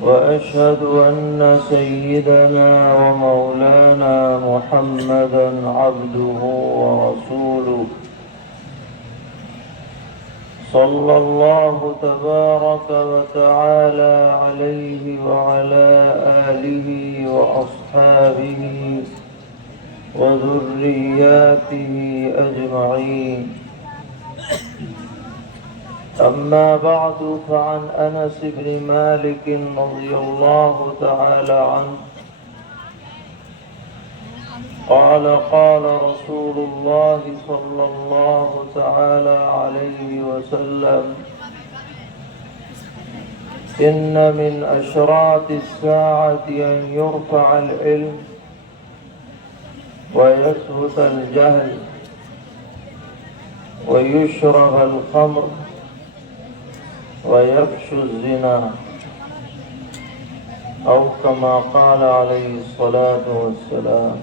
وأشهد أن سيدنا ومولانا محمدا عبده ورسوله صلى الله تبارك وتعالى عليه وعلى آله وأصحابه وذرياته أجمعين. أما بعد فعن أنس بن مالك رضي الله تعالى عنه قال قال رسول الله صلى الله تعالى عليه وسلم إن من أشراط الساعة أن يرفع العلم ويثبت الجهل ويشرب الخمر ويفشو الزنا أو كما قال عليه الصلاة والسلام.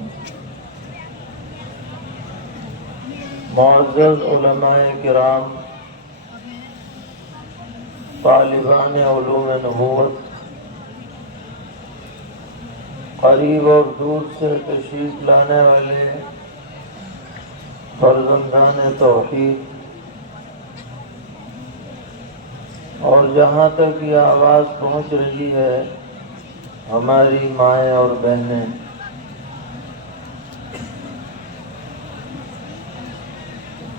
معزز علماء کرام، طالبان علوم نبوت، قریب اور دور سے تشریف لانے والے فرزندان توحید، اور جہاں تک یہ آواز پہنچ رہی ہے ہماری مائیں اور بہنیں،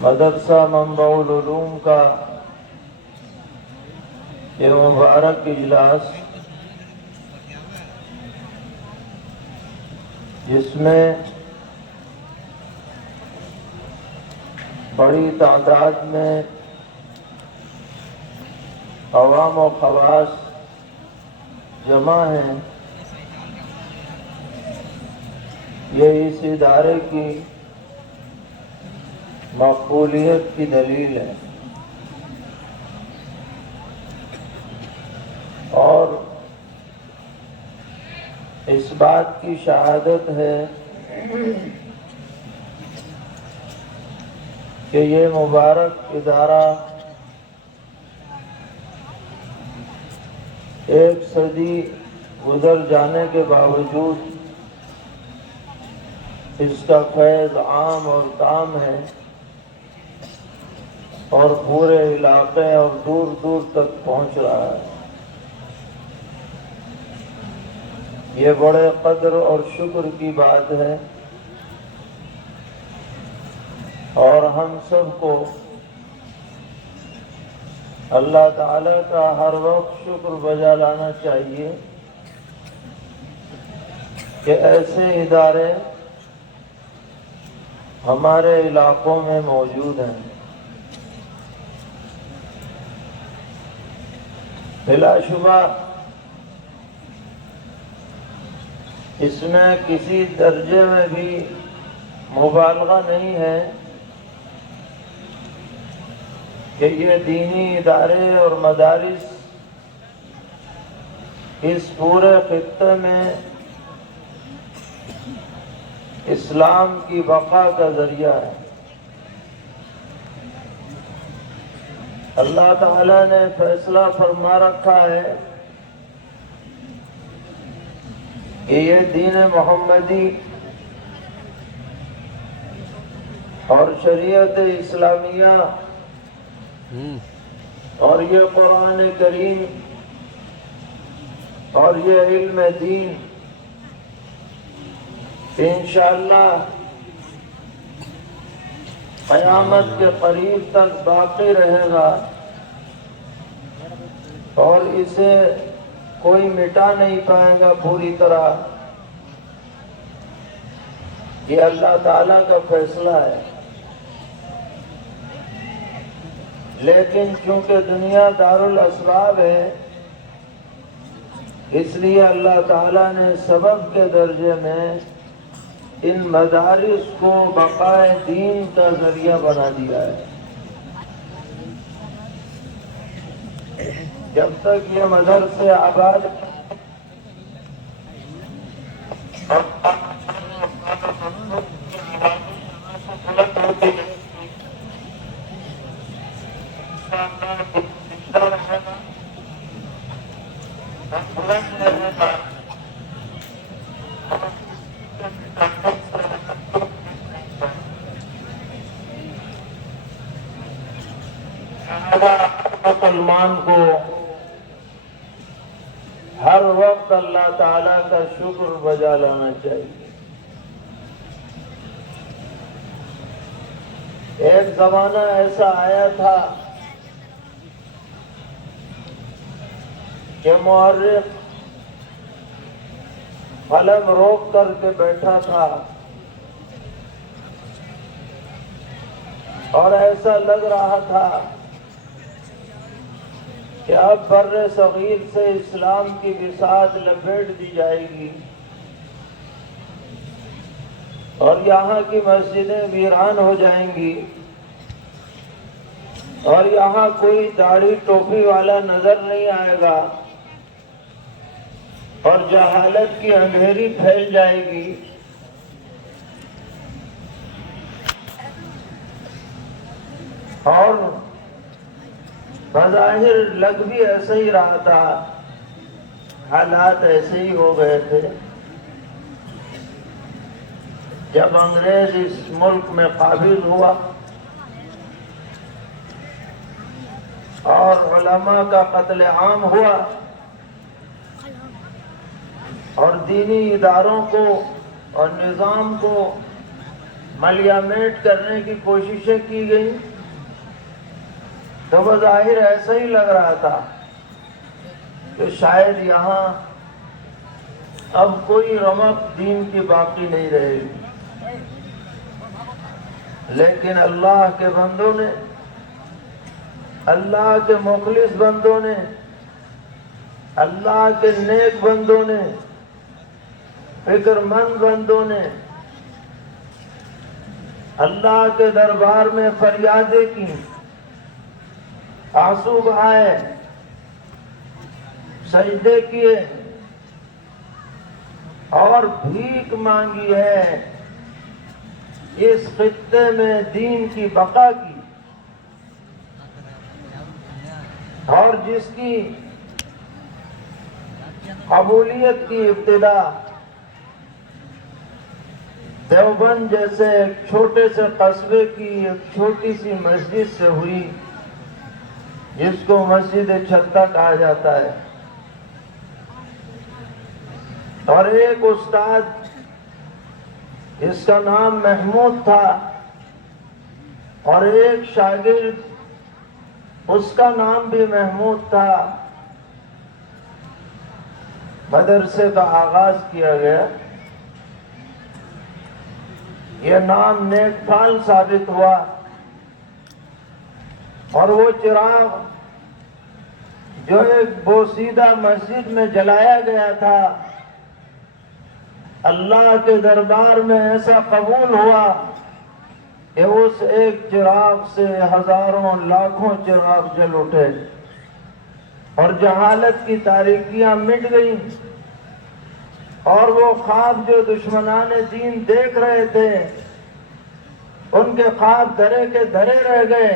مدرسہ منبع العلوم کا یہ مبارک اجلاس، جس میں بڑی تعداد میں عوام و خواص جمع ہیں، یہ اس ادارے کی مقبولیت کی دلیل ہے، اور اس بات کی شہادت ہے کہ یہ مبارک ادارہ ایک صدی گزر جانے کے باوجود اس کا فیض عام اور تام ہے، اور پورے علاقے اور دور دور تک پہنچ رہا ہے۔ یہ بڑے قدر اور شکر کی بات ہے، اور ہم سب کو اللہ تعالیٰ کا ہر وقت شکر بجا لانا چاہیے کہ ایسے ادارے ہمارے علاقوں میں موجود ہیں۔ بلا شبہ اس میں کسی درجے میں بھی مبالغہ نہیں ہے کہ یہ دینی ادارے اور مدارس اس پورے خطے میں اسلام کی بقا کا ذریعہ ہے۔ اللہ تعالیٰ نے فیصلہ فرما رکھا ہے کہ یہ دین محمدی اور شریعت اسلامیہ اور یہ قرآن کریم اور یہ علم دین انشاءاللہ قیامت کے قریب تک باقی رہے گا، اور اسے کوئی مٹا نہیں پائے گا پوری طرح۔ یہ اللہ تعالیٰ کا فیصلہ ہے، لیکن چونکہ دنیا دار الاسباب ہے، اس لیے اللہ تعالیٰ نے سبب کے درجے میں ان مدارس کو بقائے دین کا ذریعہ بنا دیا ہے۔ جب تک یہ مدرسے آباد مسلمان کو ہر وقت اللہ تعالیٰ کا شکر بجا لانا چاہیے۔ ایک زمانہ ایسا آیا تھا کہ مورخ قلم روک کر کے بیٹھا تھا اور ایسا لگ رہا تھا کہ اب بر صغیر سے اسلام کی بساط لپیٹ دی جائے گی اور یہاں کی مسجدیں ویران ہو جائیں گی اور یہاں کوئی داڑھی ٹوپی والا نظر نہیں آئے گا اور جہالت کی اندھیری پھیل جائے گی۔ اور بظاہر لگ بھی ایسا ہی رہا تھا، حالات ایسے ہی ہو گئے تھے۔ جب انگریز اس ملک میں قابض ہوا اور علماء کا قتل عام ہوا اور دینی اداروں کو اور نظام کو ملیامیٹ کرنے کی کوششیں کی گئیں، تو بظاہر ایسا ہی لگ رہا تھا کہ شاید یہاں اب کوئی رمق دین کی باقی نہیں رہے گی۔ لیکن اللہ کے بندوں نے، اللہ کے مخلص بندوں نے، اللہ کے نیک بندوں نے، فکر مند بندوں نے اللہ کے دربار میں فریادیں کی، آنسو بہائے، سجدے کیے اور بھیک مانگی ہے اس خطے میں دین کی بقا کی، اور جس کی قبولیت کی ابتدا دیوبند جیسے ایک چھوٹے سے قصبے کی ایک چھوٹی سی مسجد سے ہوئی، جس کو مسجد چھتا کہا جاتا ہے۔ اور ایک استاد، اس کا نام محمود تھا، اور ایک شاگرد، اس کا نام بھی محمود تھا۔ مدرسے کا آغاز کیا گیا، یہ نام نیک پھال ثابت ہوا، اور وہ چراغ جو ایک بوسیدہ مسجد میں جلایا گیا تھا، اللہ کے دربار میں ایسا قبول ہوا کہ اس ایک چراغ سے ہزاروں لاکھوں چراغ جل اٹھے اور جہالت کی تاریکیاں مٹ گئیں، اور وہ خواب جو دشمنان دین دیکھ رہے تھے، ان کے خواب دھرے کے دھرے رہ گئے،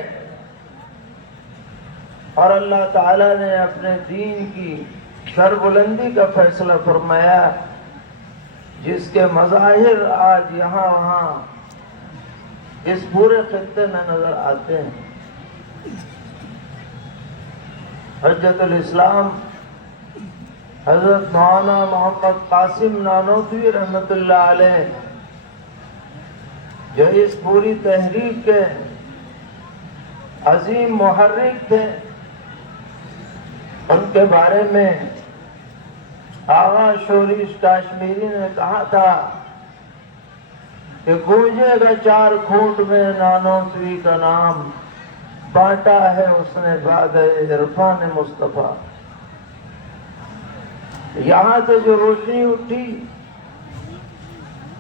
اور اللہ تعالیٰ نے اپنے دین کی سربلندی کا فیصلہ فرمایا، جس کے مظاہر آج یہاں وہاں اس پورے خطے میں نظر آتے ہیں۔ حجت الاسلام حضرت مولانا محمد قاسم نانوتوی رحمۃ اللہ علیہ، جو اس پوری تحریک کے عظیم محرک تھے، ان کے بارے میں آغا شورش کاشمیری نے کہا تھا کہ گونجے گا چار کھوٹ میں نانوتوی کا نام، بانٹا ہے اس نے بعد عرفان مصطفیٰ۔ یہاں سے جو روشنی اٹھی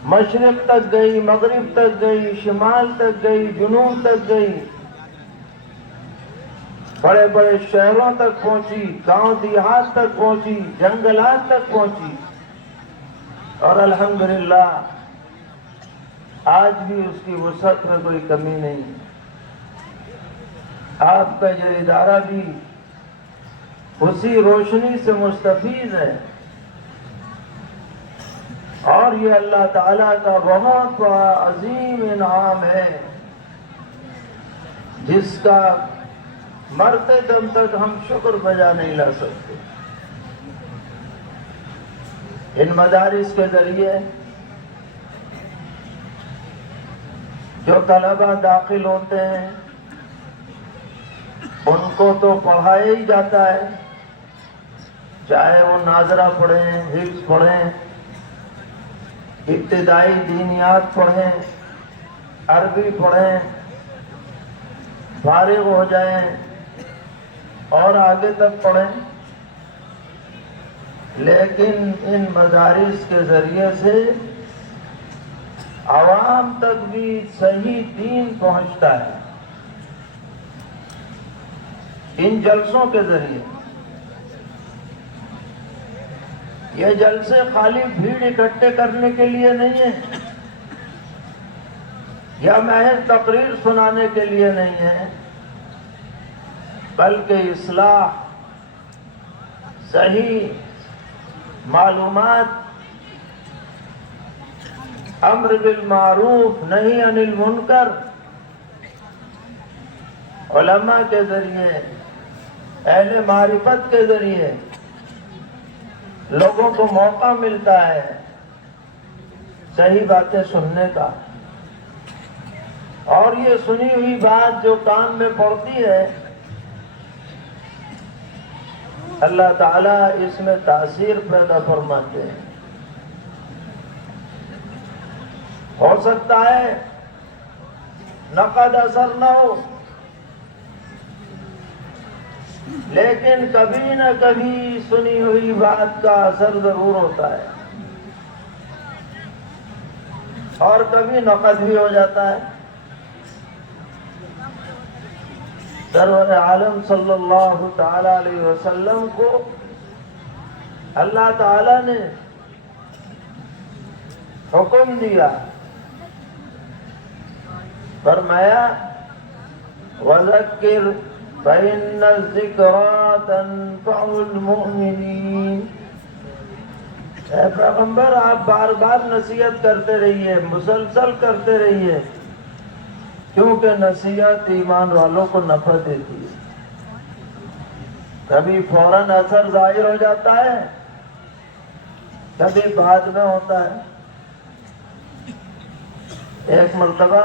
مشرق تک گئی، مغرب تک گئی، شمال تک گئی، جنوب تک گئی، بڑے بڑے شہروں تک پہنچی، گاؤں دیہات تک پہنچی، جنگلات تک پہنچی، اور الحمدللہ آج بھی اس کی وسعت میں کوئی کمی نہیں۔ آپ کا یہ ادارہ بھی اسی روشنی سے مستفید ہے، اور یہ اللہ تعالیٰ کا بہت بڑا عظیم انعام ہے، جس کا مرتے دم تک ہم شکر بجا نہیں لا سکتے۔ ان مدارس کے ذریعے جو طلبہ داخل ہوتے ہیں ان کو تو پڑھایا ہی جاتا ہے، چاہے وہ ناظرہ پڑھیں، حفظ پڑھیں، ابتدائی دینیات پڑھیں، عربی پڑھیں، فارغ ہو جائیں اور آگے تک پڑھیں، لیکن ان مدارس کے ذریعے سے عوام تک بھی صحیح دین پہنچتا ہے۔ ان جلسوں کے ذریعے، یہ جلسے خالی بھیڑ اکٹھے کرنے کے لیے نہیں ہیں، یا محض تقریر سنانے کے لیے نہیں ہیں، بلکہ اصلاح، صحیح معلومات، امر بالمعروف نہی عن المنکر، علماء کے ذریعے، اہل معرفت کے ذریعے لوگوں کو موقع ملتا ہے صحیح باتیں سننے کا، اور یہ سنی ہوئی بات جو کان میں پڑتی ہے اللہ تعالیٰ اس میں تاثیر پیدا فرماتے ہیں۔ ہو سکتا ہے نقد اثر نہ ہو، لیکن کبھی نہ کبھی سنی ہوئی بات کا اثر ضرور ہوتا ہے، اور کبھی نقد بھی ہو جاتا ہے۔ سرور عالم صلی اللہ تعالی علیہ وسلم کو اللہ تعالی نے حکم دیا، فرمایا وَذَكِّرْ فَإِنَّ الذِّكْرَىٰ تَنفَعُ الْمُؤْمِنِينَ۔ اے پیغمبر، آپ بار بار نصیحت کرتے رہیے، مسلسل کرتے رہیے، کیونکہ نصیحت ایمان والوں کو نفع دیتی ہے۔ کبھی فوراً اثر ظاہر ہو جاتا ہے، کبھی بعد میں ہوتا ہے۔ ایک مرتبہ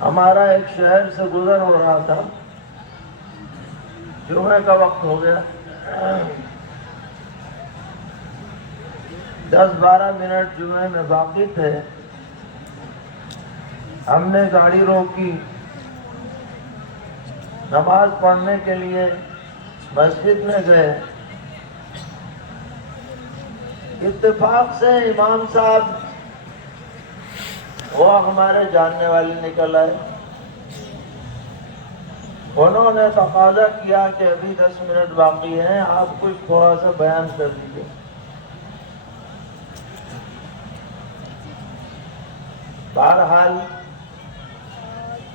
ہمارا ایک شہر سے گزر ہو رہا تھا، جمعہ کا وقت ہو گیا، 10-12 منٹ جمعے میں باقی تھے، ہم نے گاڑی روکی، نماز پڑھنے کے لیے مسجد میں گئے۔ اتفاق سے امام صاحب وہ ہمارے جاننے والے نکل آئے، انہوں نے تقاضا کیا کہ ابھی 10 منٹ باقی ہیں، آپ کچھ تھوڑا سا بیان کر دیجیے۔ بہرحال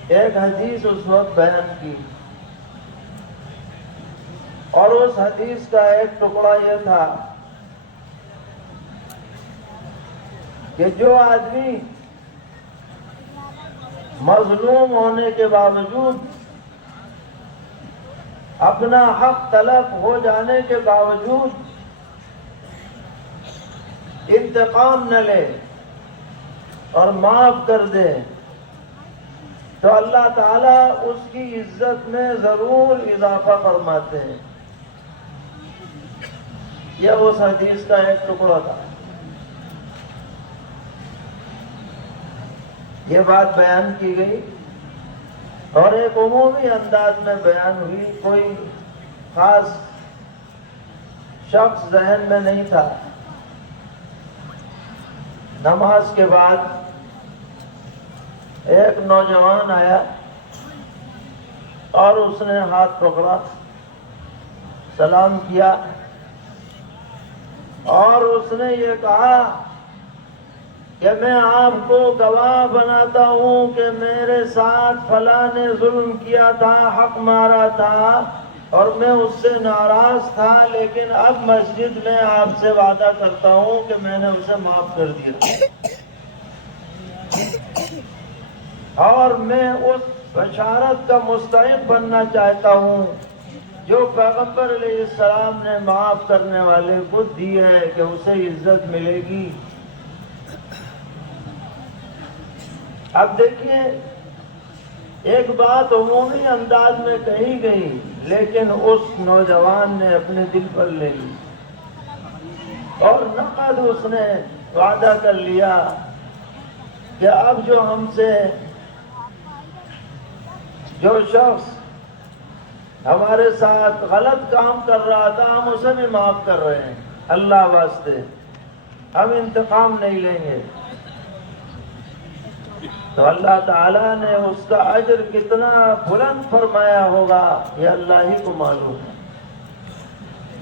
ایک حدیث اس وقت بیان کی، اور اس حدیث کا ایک ٹکڑا یہ تھا کہ جو آدمی مظلوم ہونے کے باوجود، اپنا حق طلب ہو جانے کے باوجود انتقام نہ لے اور معاف کر دے، تو اللہ تعالیٰ اس کی عزت میں ضرور اضافہ فرماتے ہیں۔ یہ اس حدیث کا ایک ٹکڑا تھا۔ یہ بات بیان کی گئی اور ایک عمومی انداز میں بیان ہوئی، کوئی خاص شخص ذہن میں نہیں تھا۔ نماز کے بعد ایک نوجوان آیا اور اس نے ہاتھ پکڑا، سلام کیا اور اس نے یہ کہا کہ میں آپ کو گواہ بناتا ہوں کہ میرے ساتھ فلاں نے ظلم کیا تھا، حق مارا تھا اور میں اس سے ناراض تھا، لیکن اب مسجد میں آپ سے وعدہ کرتا ہوں کہ میں نے اسے معاف کر دیا اور میں اس بشارت کا مستحق بننا چاہتا ہوں جو پیغمبر علیہ السلام نے معاف کرنے والے کو دی ہے کہ اسے عزت ملے گی۔ اب دیکھیے، ایک بات عمومی انداز میں کہی گئی لیکن اس نوجوان نے اپنے دل پر لے لی اور نقد اس نے وعدہ کر لیا کہ اب جو ہم سے جو شخص ہمارے ساتھ غلط کام کر رہا تھا ہم اسے بھی معاف کر رہے ہیں، اللہ واسطے ہم انتقام نہیں لیں گے۔ تو اللہ تعالیٰ نے اس کا اجر کتنا بلند فرمایا ہوگا یہ اللہ ہی کو معلوم ہے۔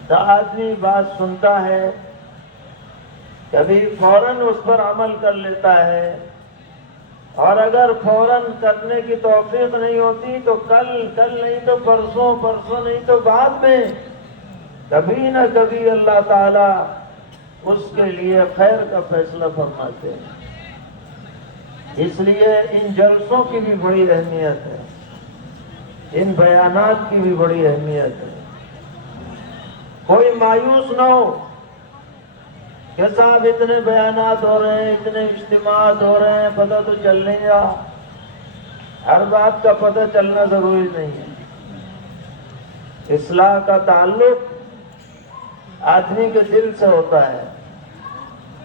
تو آدمی بات سنتا ہے، کبھی فوراً اس پر عمل کر لیتا ہے اور اگر فوراً کرنے کی توفیق نہیں ہوتی تو کل نہیں تو پرسوں نہیں تو بعد میں کبھی نہ کبھی اللہ تعالیٰ اس کے لیے خیر کا فیصلہ فرماتے ہیں۔ اس لیے ان جلسوں کی بھی بڑی اہمیت ہے، ان بیانات کی بھی بڑی اہمیت ہے۔ کوئی مایوس نہ ہو کہ صاحب اتنے بیانات ہو رہے ہیں، اتنے اجتماعات ہو رہے ہیں، پتہ تو چل نہیں رہا۔ ہر بات کا پتہ چلنا ضروری نہیں ہے۔ اصلاح کا تعلق آدمی کے دل سے ہوتا ہے۔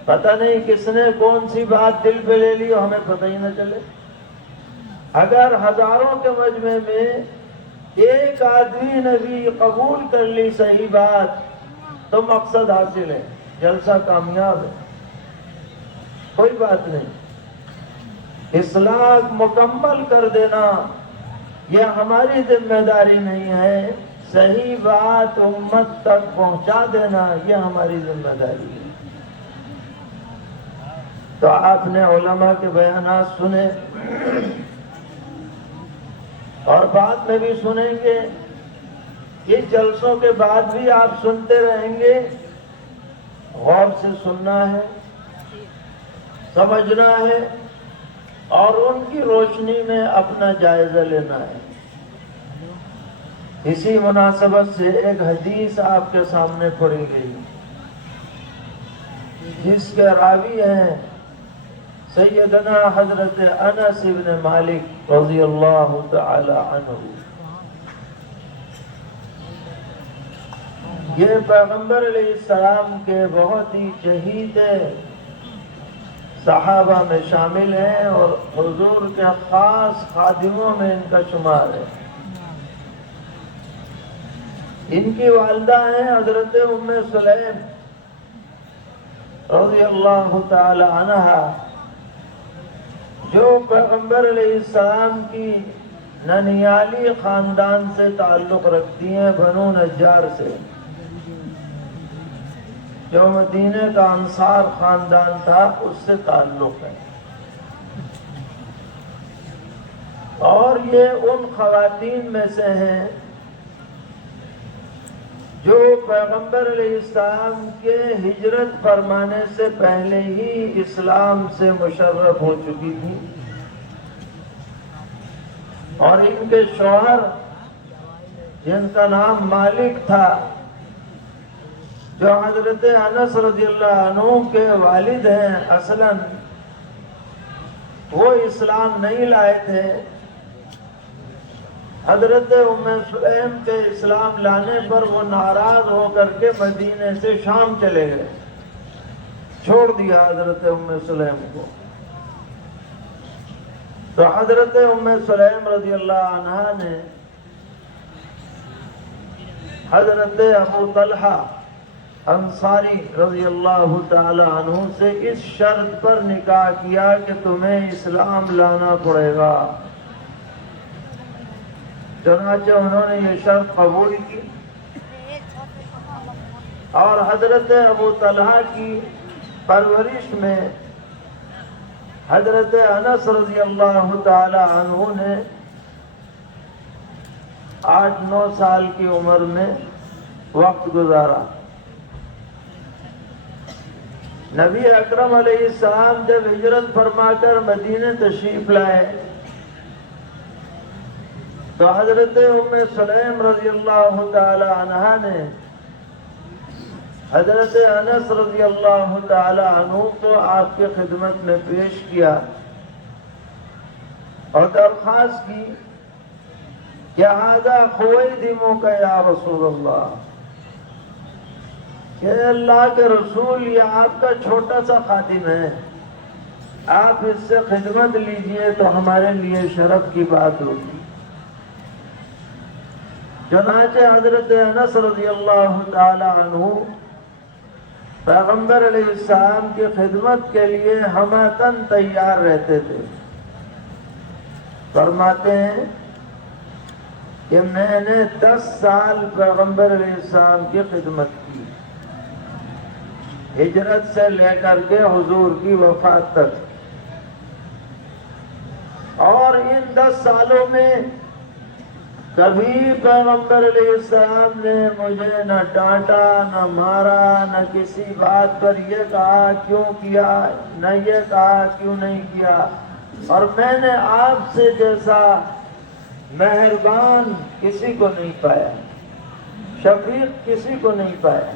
پتہ نہیں کس نے کون سی بات دل پہ لے لی اور ہمیں پتہ ہی نہ چلے۔ اگر ہزاروں کے مجمع میں ایک آدمی نے بھی قبول کر لی صحیح بات تو مقصد حاصل ہے، جلسہ کامیاب ہے، کوئی بات نہیں۔ اصلاح مکمل کر دینا یہ ہماری ذمہ داری نہیں ہے، صحیح بات امت تک پہنچا دینا یہ ہماری ذمہ داری ہے۔ تو آپ نے علماء کے بیانات سنے اور بعد میں بھی سنیں گے، اس جلسوں کے بعد بھی آپ سنتے رہیں گے۔ غور سے سننا ہے، سمجھنا ہے اور ان کی روشنی میں اپنا جائزہ لینا ہے۔ اسی مناسبت سے ایک حدیث آپ کے سامنے پڑھی گئی جس کے راوی ہیں سیدنا حضرت انس بن مالک رضی اللہ تعالی عنہ۔ یہ پیغمبر علیہ السلام کے بہت ہی چہیتے صحابہ میں شامل ہیں اور حضور کے خاص خادموں میں ان کا شمار ہے۔ ان کی والدہ ہیں حضرت ام سلیم رضی اللہ تعالی عنہا، جو پیغمبر علیہ السلام کی ننیالی خاندان سے تعلق رکھتی ہیں، بنو نجار سے، جو مدینے کا انصار خاندان تھا اس سے تعلق ہے۔ اور یہ ان خواتین میں سے ہیں جو پیغمبر علیہ السلام کے ہجرت فرمانے سے پہلے ہی اسلام سے مشرف ہو چکی تھی، اور ان کے شوہر جن کا نام مالک تھا، جو حضرت انس رضی اللہ عنہ کے والد ہیں، اصلاً وہ اسلام نہیں لائے تھے۔ حضرت ام سلیم کے اسلام لانے پر وہ ناراض ہو کر کے مدینے سے شام چلے گئے، چھوڑ دیا حضرت ام سلیم کو۔ تو حضرت ام سلیم رضی اللہ عنہا نے حضرت ابو طلحہ انصاری رضی اللہ تعالی عنہ سے اس شرط پر نکاح کیا کہ تمہیں اسلام لانا پڑے گا۔ چنانچہ انہوں نے یہ شرط قبول کی، اور حضرت ابو طلحہ کی پرورش میں حضرت انس رضی اللہ تعالی عنہ نے 8-9 سال کی عمر میں وقت گزارا۔ نبی اکرم علیہ السلام جب ہجرت فرما کر مدینہ تشریف لائے تو حضرت ام سلیم رضی اللہ تعالی عنہا نے حضرت انس رضی اللہ تعالی عنہ کو آپ کی خدمت میں پیش کیا اور درخواست کی کہ ھذا خویدمک یا رسول اللہ، کہ اللہ کے رسول یہ آپ کا چھوٹا سا خادم ہے، آپ اس سے خدمت لیجئے تو ہمارے لیے شرف کی بات ہوگی۔ چنانچہ حضرت انس رضی اللہ تعالی عنہ پیغمبر علیہ السلام کی خدمت کے لیے ہمتاً تیار رہتے تھے۔ فرماتے ہیں کہ میں نے 10 سال پیغمبر علیہ السلام کی خدمت کی، ہجرت سے لے کر کے حضور کی وفات تک، اور ان 10 سالوں میں کبھی پیغمبر علیہ السلام نے مجھے نہ ڈانٹا، نہ مارا، نہ کسی بات پر یہ کہا کیوں کیا، نہ یہ کہا کیوں نہیں کیا، اور میں نے آپ سے جیسا مہربان کسی کو نہیں پایا، شفیق کسی کو نہیں پایا۔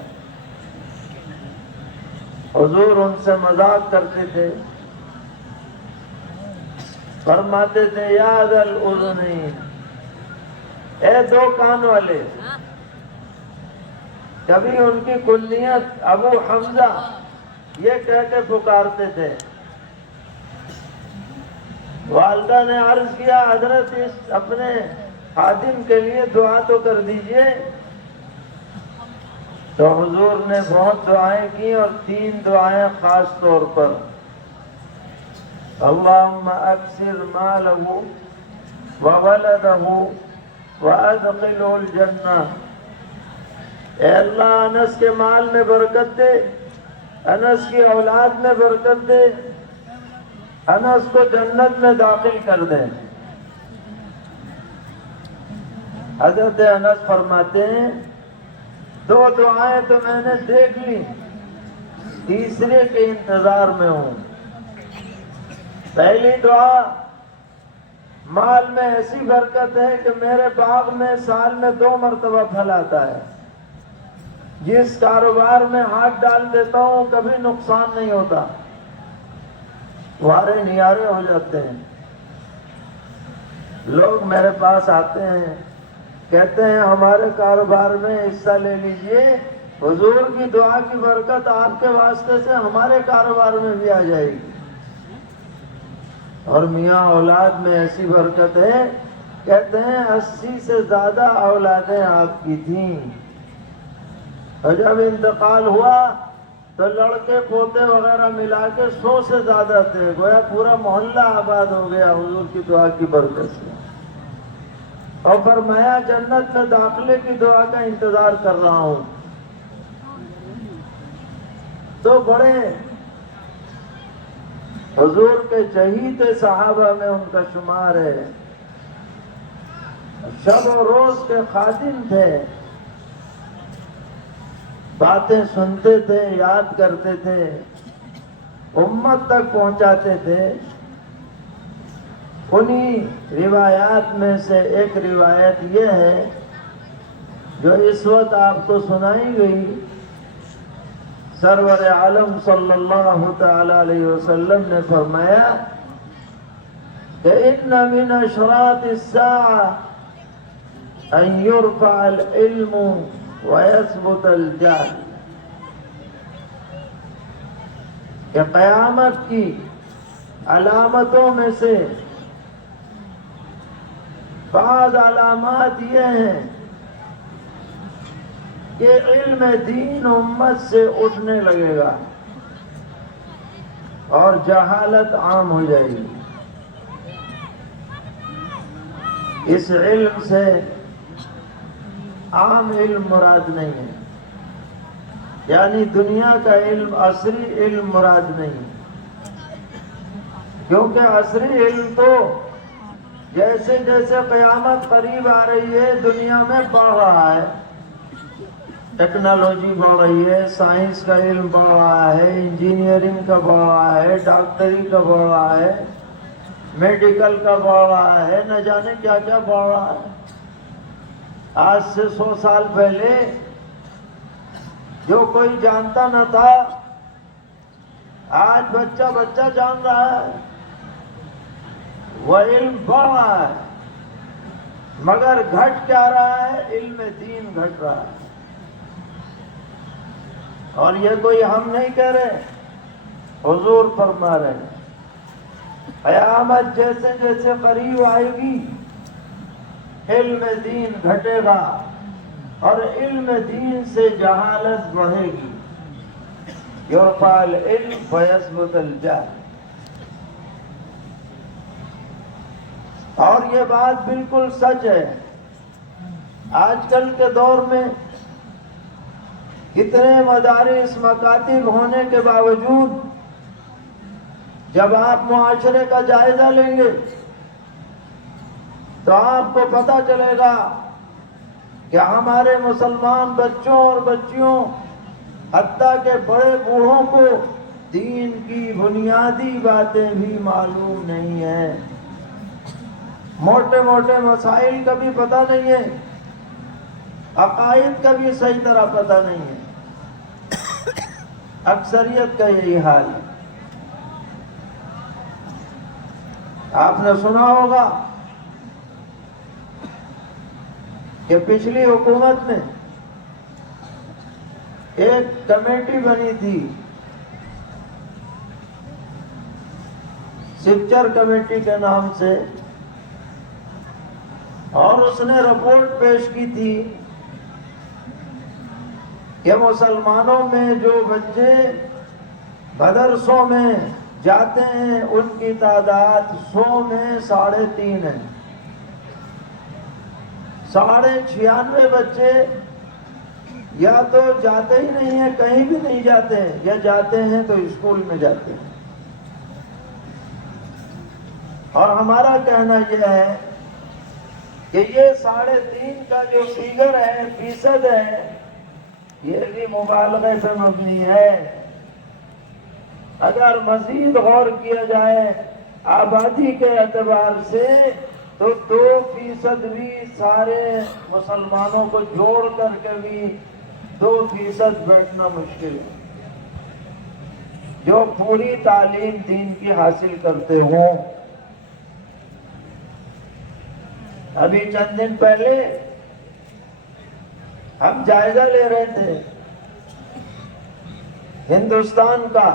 حضور ان سے مذاق کرتے تھے، فرماتے تھے یا ذا الاذنین، اے 2 کان والے۔ کبھی ان کی کنیت ابو حمزہ یہ کہہ کے پکارتے تھے۔ والدہ نے عرض کیا حضرت اس اپنے خادم کے لیے دعا تو کر دیجئے، تو حضور نے بہت دعائیں کی، اور 3 دعائیں خاص طور پر، اللہم اکثر مالہ وولدہ وَأَدْخِلُهُ الْجَنَّةِ، اے اللہ انس کے مال میں برکت دے، انس کی اولاد میں برکت دے، انس کو جنت میں داخل کر دے۔ حضرت انس فرماتے ہیں 2 دعائیں تو میں نے دیکھ لی، تیسرے کے انتظار میں ہوں۔ پہلی دعا، مال میں ایسی برکت ہے کہ میرے باغ میں سال میں 2 مرتبہ پھل آتا ہے، جس کاروبار میں ہاتھ ڈال دیتا ہوں کبھی نقصان نہیں ہوتا، وارے نیارے ہو جاتے ہیں۔ لوگ میرے پاس آتے ہیں، کہتے ہیں ہمارے کاروبار میں حصہ لے لیجئے، حضور کی دعا کی برکت آپ کے واسطے سے ہمارے کاروبار میں بھی آ جائے گی۔ اور میاں اولاد میں ایسی برکت ہے، کہتے ہیں 80 سے زیادہ اولادیں آپ کی تھیں، اور جب انتقال ہوا تو لڑکے پوتے وغیرہ ملا کے 100 سے زیادہ تھے، گویا پورا محلہ آباد ہو گیا حضور کی دعا کی برکت سے۔ اور فرمایا جنت میں داخلے کی دعا کا انتظار کر رہا ہوں۔ تو بڑے حضور کے چہیتے صحابہ میں ان کا شمار ہے، شب و روز کے خادم تھے، باتیں سنتے تھے، یاد کرتے تھے، امت تک پہنچاتے تھے۔ انہی روایات میں سے ایک روایت یہ ہے جو اس وقت آپ کو سنائی گئی۔ سرور عالم صلی اللہ تعالی علیہ وسلم نے فرمایا کہ ان من اشراط الساعة ان يرفع العلم ويثبت الجهل، کہ قیامت کی علامتوں میں سے بعض علامات یہ ہیں کہ علم دین امت سے اٹھنے لگے گا اور جہالت عام ہو جائے گی۔ اس علم سے عام علم مراد نہیں ہے، یعنی دنیا کا علم، عصری علم مراد نہیں ہے، کیونکہ عصری علم تو جیسے جیسے قیامت قریب آ رہی ہے دنیا میں بڑھ رہا ہے، ٹیکنالوجی بڑھ رہی ہے، سائنس کا علم بڑھ رہا ہے، انجینئرنگ کا بڑھ رہا ہے، ڈاکٹری کا بڑھ رہا ہے، میڈیکل کا بڑھ رہا ہے، نہ جانے کیا کیا بڑھ رہا ہے۔ آج سے 100 سال پہلے جو کوئی جانتا نہ تھا آج بچہ بچہ جان رہا ہے، وہ علم بڑھ رہا ہے، مگر گھٹ کیا رہا ہے؟ علم دین گھٹ رہا ہے۔ اور یہ کوئی ہم نہیں کہہ رہے، حضور فرما رہے ہیں قیامت جیسے جیسے قریب آئے گی علم دین گھٹے گا اور علم دین سے جہالت بڑھے گی۔ یرفع العلم فیثبت الجہل۔ اور یہ بات بالکل سچ ہے۔ آج کل کے دور میں کتنے مدارس مکاتب ہونے کے باوجود جب آپ معاشرے کا جائزہ لیں گے تو آپ کو پتہ چلے گا کہ ہمارے مسلمان بچوں اور بچیوں حتیٰ کہ بڑے بوڑھوں کو دین کی بنیادی باتیں بھی معلوم نہیں ہیں، موٹے موٹے مسائل کا بھی پتہ نہیں ہے، عقائد کا بھی صحیح طرح پتہ نہیں ہے۔ اکثریت کا یہی حال ہے۔ آپ نے سنا ہوگا کہ پچھلی حکومت میں ایک کمیٹی بنی تھی، سپچر کمیٹی کے نام سے، اور اس نے رپورٹ پیش کی تھی کہ مسلمانوں میں جو بچے مدرسوں میں جاتے ہیں ان کی تعداد 100 میں 3.5 ہے۔ 96 بچے یا تو جاتے ہی نہیں ہیں، کہیں بھی نہیں جاتے ہیں، یا جاتے ہیں تو اسکول میں جاتے ہیں۔ اور ہمارا کہنا یہ ہے کہ یہ 3.5 کا جو فیگر ہے، فیصد ہے، یہ بھی مبالغے پہ مبنی ہے۔ اگر مزید غور کیا جائے آبادی کے اعتبار سے تو 2% بھی سارے مسلمانوں کو جوڑ کر کے بھی 2% بیٹھنا مشکل ہے جو پوری تعلیم دین کی حاصل کرتے ہوں۔ ابھی چند دن پہلے ہم جائزہ لے رہے تھے ہندوستان کا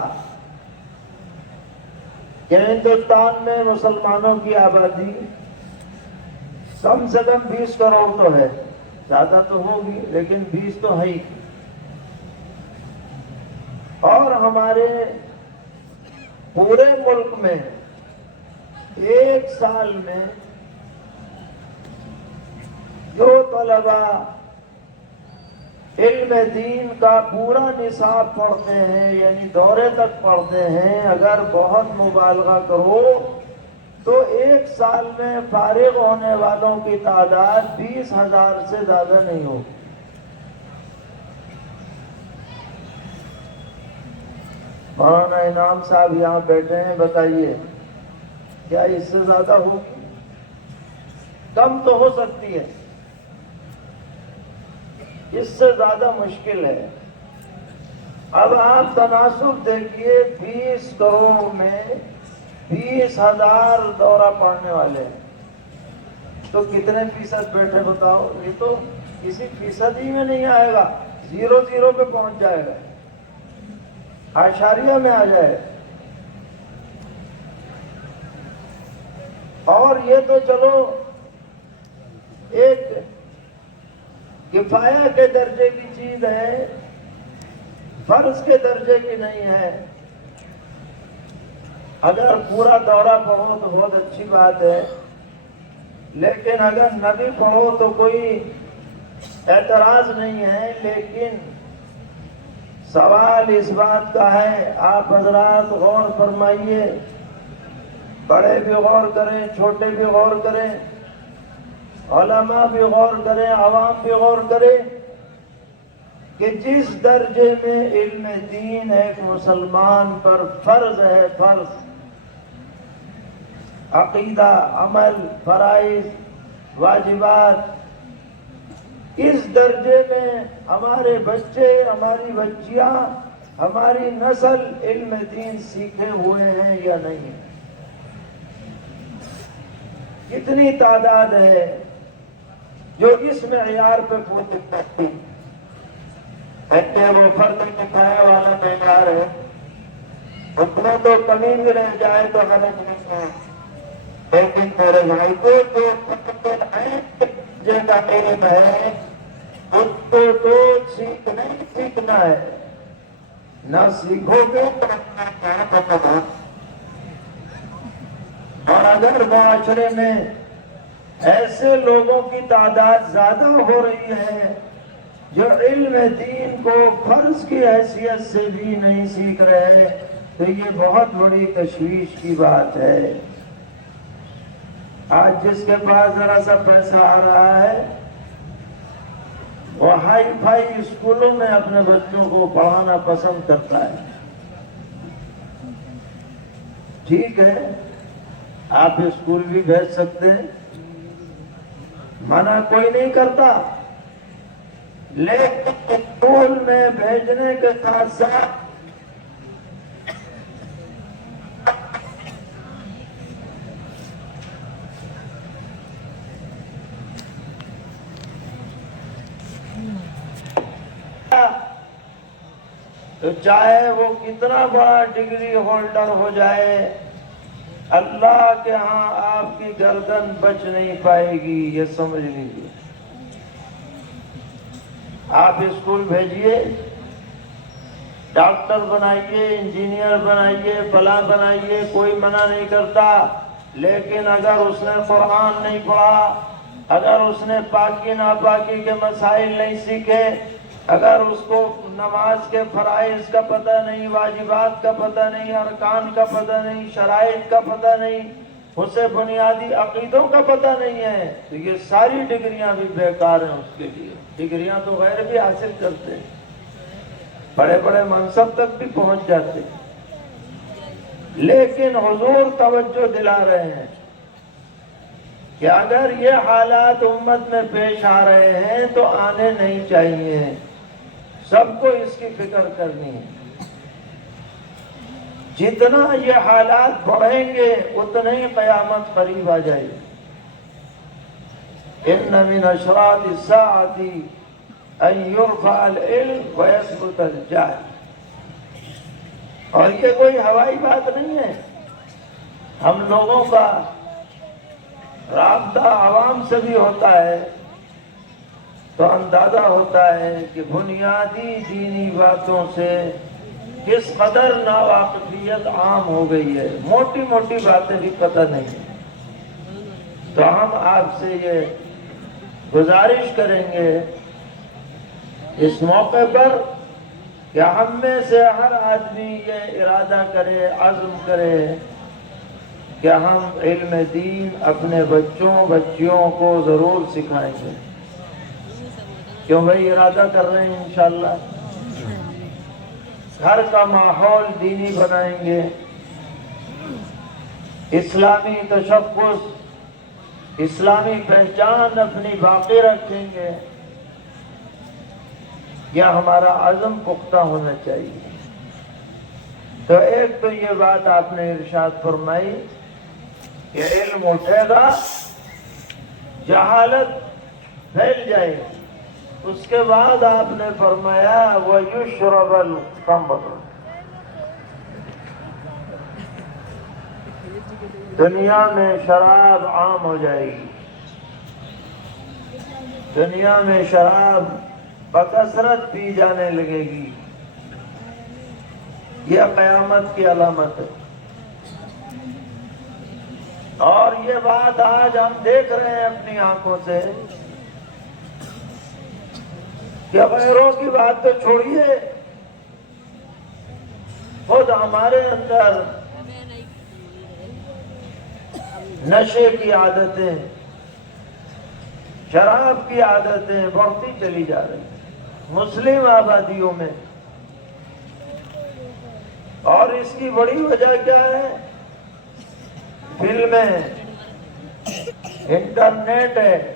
کہ ہندوستان میں مسلمانوں کی آبادی کم سے کم 20 کروڑ تو ہے، زیادہ تو ہوگی لیکن 20 تو ہے ہی۔ اور ہمارے پورے ملک میں ایک سال میں جو طلباء علم دین کا پورا نصاب پڑھتے ہیں، یعنی دورے تک پڑھتے ہیں، اگر بہت مبالغہ کرو تو ایک سال میں فارغ ہونے والوں کی تعداد 20,000 سے زیادہ نہیں ہوگی۔ مولانا انعام صاحب یہاں بیٹھے ہیں، بتائیے کیا اس سے زیادہ ہوگی؟ کم تو ہو سکتی ہے، اس سے زیادہ مشکل ہے۔ اب آپ تناسب دیکھیے، 20 کروڑ میں 20,000 دورہ پڑھنے والے ہیں تو کتنے فیصد بیٹھے بتاؤ؟ یہ تو کسی فیصد ہی میں نہیں آئے گا، 0 پہ پہنچ جائے گا، اعشاریہ میں آ جائے گا۔ اور یہ تو چلو ایک کفایہ کے درجے کی چیز ہے، فرض کے درجے کی نہیں ہے۔ اگر پورا دورہ پڑھو تو بہت اچھی بات ہے، لیکن اگر نہ بھی پڑھو تو کوئی اعتراض نہیں ہے، لیکن سوال اس بات کا ہے، آپ حضرات غور فرمائیے، بڑے بھی غور کریں، چھوٹے بھی غور کریں، علماء بھی غور کریں، عوام بھی غور کریں، کہ جس درجے میں علم دین ایک مسلمان پر فرض ہے، فرض عقیدہ، عمل، فرائض، واجبات، اس درجے میں ہمارے بچے، ہماری بچیاں، ہماری نسل علم دین سیکھے ہوئے ہیں یا نہیں؟ کتنی تعداد ہے جو اس معیار پہ پہنچ سکتی؟ وہ فرض کفایہ والا معیار ہے، اس میں تو کمی بھی رہ جائے تو غلط نہیں ہے، لیکن میرے بھائی کو جو جیسا علم ہے اس کو تو سیکھنا ہے، نہ سیکھو گے تو اپنا کیا پتا۔ اور اگر معاشرے میں ایسے لوگوں کی تعداد زیادہ ہو رہی ہے جو علم دین کو فرض کی حیثیت سے بھی نہیں سیکھ رہے، تو یہ بہت بڑی تشویش کی بات ہے۔ آج جس کے پاس ذرا سا پیسہ آ رہا ہے وہ ہائی فائی اسکولوں میں اپنے بچوں کو پڑھانا پسند کرتا ہے۔ ٹھیک ہے، آپ اسکول بھی بھیج سکتے ہیں، منع کوئی نہیں کرتا، لیکن اسکول میں بھیجنے کے ساتھ ساتھ تو چاہے وہ کتنا بڑا ڈگری ہولڈر ہو جائے، اللہ کے ہاں آپ کی گردن بچ نہیں پائے گی، یہ سمجھ لیجیے۔ آپ اسکول بھیجیے، ڈاکٹر بنائیے، انجینئر بنائیے، فلاں بنائیے، کوئی منع نہیں کرتا، لیکن اگر اس نے قرآن نہیں پڑھا، اگر اس نے پاکی ناپاکی کے مسائل نہیں سیکھے، اگر اس کو نماز کے فرائض کا پتہ نہیں، واجبات کا پتہ نہیں، ارکان کا پتہ نہیں، شرائط کا پتہ نہیں، اسے بنیادی عقیدوں کا پتہ نہیں ہے، تو یہ ساری ڈگریاں بھی بیکار ہیں اس کے لیے۔ ڈگریاں تو غیر بھی حاصل کرتے ہیں، بڑے بڑے منصب تک بھی پہنچ جاتے ہیں، لیکن حضور توجہ دلا رہے ہیں کہ اگر یہ حالات امت میں پیش آ رہے ہیں تو آنے نہیں چاہیے، سب کو اس کی فکر کرنی ہے۔ جتنا یہ حالات بڑھیں گے اتنا ہی قیامت قریب آ جائے گی۔ ان من اشراط الساعۃ ان یرفع العلم ویثبت الجہل، اور یہ کوئی ہوائی بات نہیں ہے، ہم لوگوں کا رابطہ عوام سے بھی ہوتا ہے تو اندازہ ہوتا ہے کہ بنیادی دینی باتوں سے کس قدر ناواقفیت عام ہو گئی ہے، موٹی موٹی باتیں بھی پتہ نہیں۔ تو ہم آپ سے یہ گزارش کریں گے اس موقع پر کہ ہم میں سے ہر آدمی یہ ارادہ کرے، عزم کرے کہ ہم علم دین اپنے بچوں بچیوں کو ضرور سکھائیں گے۔ کیوں بھائی ارادہ کر رہے ہیں انشاءاللہ؟ گھر کا ماحول دینی بنائیں گے، اسلامی تشخص، اسلامی پہچان اپنی باقی رکھیں گے، یہ ہمارا عزم پختہ ہونا چاہیے۔ تو ایک تو یہ بات آپ نے ارشاد فرمائی کہ علم اٹھے گا، جہالت پھیل جائے گی، اس کے بعد آپ نے فرمایا وَيُشْرَبَ الْخَمْرُ، دنیا میں شراب عام ہو جائے گی۔ دنیا میں شراب بکثرت پی جانے لگے گی، یہ قیامت کی علامت ہے۔ اور یہ بات آج ہم دیکھ رہے ہیں اپنی آنکھوں سے کہ غیروں کی بات تو چھوڑیے، خود ہمارے اندر نشے کی عادتیں، شراب کی عادتیں بڑھتی چلی جا رہی ہیں مسلم آبادیوں میں۔ اور اس کی بڑی وجہ کیا ہے؟ فلمیں، انٹرنیٹ ہے،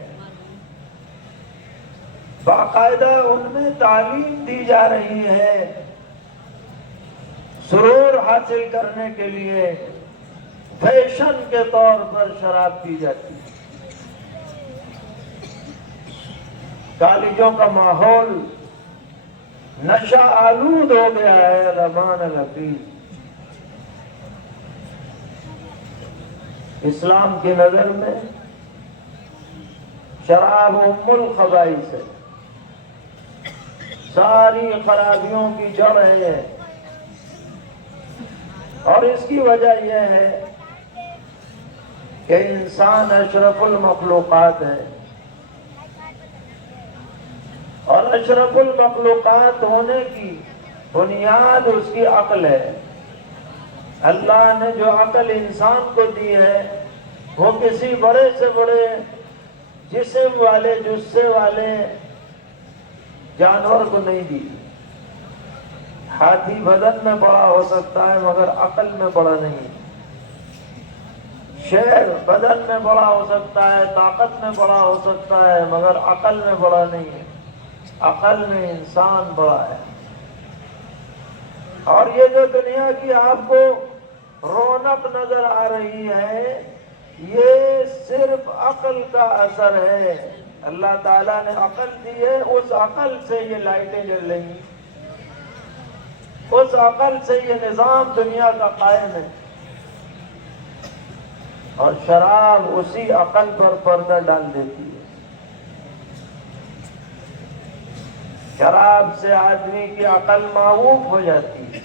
باقاعدہ ان میں تعلیم دی جا رہی ہے، سرور حاصل کرنے کے لیے فیشن کے طور پر شراب پی جاتی ہے۔ کالجوں کا ماحول نشہ آلود ہو گیا ہے۔ رحمان الحفیظ، اسلام کی نظر میں شراب ام الخبائث ہے، ساری خرابیوں کی جڑ ہے۔ اور اس کی وجہ یہ ہے کہ انسان اشرف المخلوقات ہے، اور اشرف المخلوقات ہونے کی بنیاد اس کی عقل ہے۔ اللہ نے جو عقل انسان کو دی ہے وہ کسی بڑے سے بڑے جسم والے، جثے والے جانور کو نہیں دی۔ ہاتھی بدن میں بڑا ہو سکتا ہے مگر عقل میں بڑا نہیں، شیر بدن میں بڑا ہو سکتا ہے، طاقت میں بڑا ہو سکتا ہے مگر عقل میں بڑا نہیں ہے۔ عقل میں انسان بڑا ہے۔ اور یہ جو دنیا کی آپ کو رونق نظر آ رہی ہے، یہ صرف عقل کا اثر ہے۔ اللہ تعالیٰ نے عقل دی ہے، اس عقل سے یہ لائٹیں جل رہی ہیں، اس عقل سے یہ نظام دنیا کا قائم ہے۔ اور شراب اسی عقل پر پردہ ڈال دیتی ہے۔ شراب سے آدمی کی عقل معوف ہو جاتی ہے۔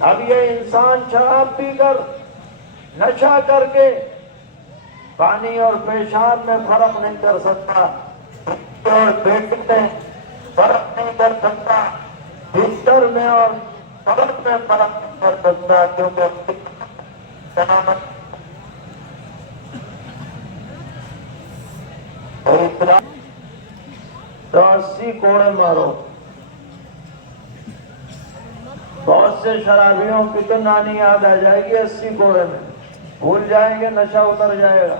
اب یہ انسان شراب پی کر، نشہ کر کے پانی اور پیشاب میں فرق نہیں کر سکتا، اور پیٹ میں فرق نہیں کر سکتا، بستر میں اور قبر میں فرق نہیں کر سکتا، کیونکہ تو 80 کوڑے مارو۔ بہت سے شرابیوں کی تو نانی یاد آ جائے گی 80 کوڑے میں، بھول جائیں گے، نشہ اتر جائے گا۔